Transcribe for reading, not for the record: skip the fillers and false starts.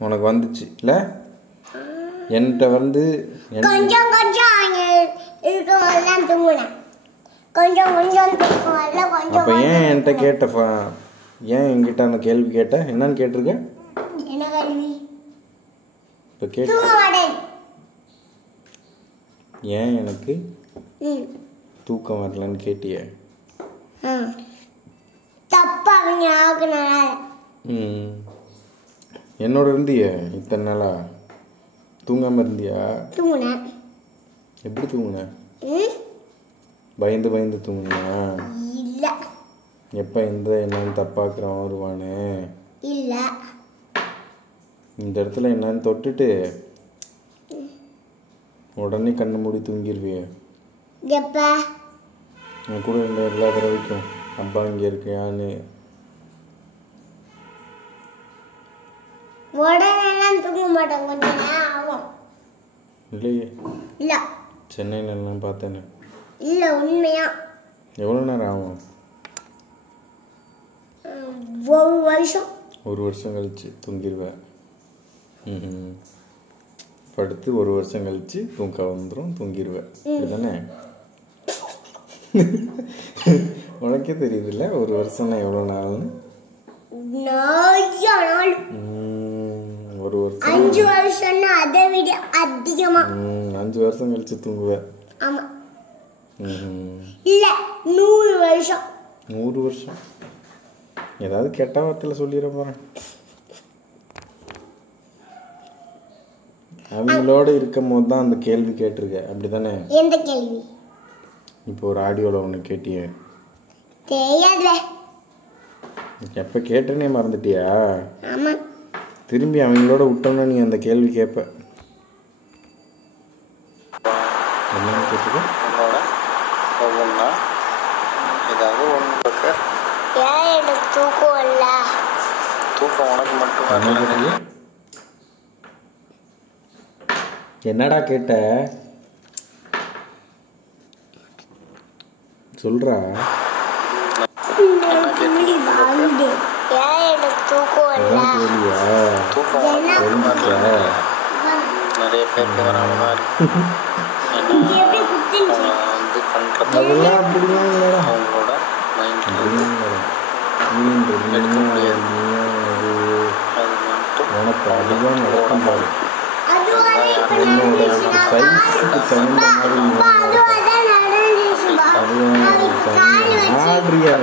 உனக்கு வந்துச்சு இல்லை? என்கிட்ட வந்து கொஞ்சம் கொஞ்சம் இருக்கவெல்லாம் தூங்குனேன். கொஞ்சம் கொஞ்சம் தூக்கம் வரல. கொஞ்சம் அப்போ ஏன் என்கிட்ட கேட்ட ஏன் என்கிட்ட அந்த கேள்வி கேட்ட? என்னன்னு கேட்டிருக்க? என்ன கேள்வி? இப்போ கேட்டு தூங்க மாட்டேன். ஏன் எனக்கு தூக்கம் வரலன்னு கேட்டிய? தப்பா அவங்க ஆக்குனால. என்னோட இருந்திய இத்தனை நாளா? தூங்காம இருந்தியா? தூங்குனேன். எப்படி தூங்குன? பயந்து பயந்து தூங்குனியா? இல்ல. எப்போ என்னன்னு தப்பாக்குறான் வருவானு? இல்ல. இந்த இடத்துல என்னன்னு தொட்டுட்டு உடனே கண்ணு மூடி தூங்கிடுவிய? எப்ப? என் கூட இருந்த எல்லா தடவைக்கும் அப்பா இங்கே இருக்கியான்னு உடனேலாம் தூங்க மாட்டேன். கொஞ்சம் நேரம் ஆகும். இல்லையே. இல்ல. சென்னையில எல்லாம் பார்த்தேன்னு. இல்ல, உண்மையா. எவ்வளோ நேரம் ஆகும்? ஒரு வருஷம். ஒரு வருஷம் கழிச்சு தூங்கிடுவேன். படுத்து ஒரு வருஷம் கழிச்சு தூக்கம் வந்துடும், தூங்கிடுவேன். இதுதானே? உனக்கே தெரியுதுல்ல ஒரு வருஷம்னா எவ்வளோ நாள்னு? ஒரு வருஷம். 5 வருஷம்னா அதை விட அதிகமா. 5 வருஷம் கழிச்சு தூங்குவேன். ஆமா. இல்ல, 100 வருஷம். 100 வருஷம்? ஏதாவது கெட்ட வார்த்தையில சொல்லிட போறேன். அவங்களோட இருக்கும் போது தான் அந்த கேள்வி கேட்டிருக்க, அப்படிதானே? எந்த கேள்வி? இப்போ ஒரு ஆடியோல ஒன்று கேட்டிய. தெரியாதுல. எப்போ கேட்டேனே மறந்துட்டியா? ஆமா. திரும்பி அவங்களோட விட்டோம்னா நீ அந்த கேள்வி கேட்ப. என்னன்னு கேட்டுக்க? ஒவ்வொன்றா ஏதாவது ஒன்று இருக்க. ஏன் எனக்கு தூக்கம் இல்ல? தூக்கம் உனக்கு மட்டும் வரல. என்னடா கேட்ட? சொல்றா. ஏன் எனக்கு தூக்கம் இல்ல? தூக்கம் நிறைய பேருக்கு வராம அதெல்லாம் அப்படிலாம் இல்லைடா. அவங்களோட மைண்ட் எடுக்க முடியாது. உனக்கு அதுதான் நடக்கும் பாரு. உன்னோட சைஸுக்கு தகுந்த மாதிரி ஆடுறியா?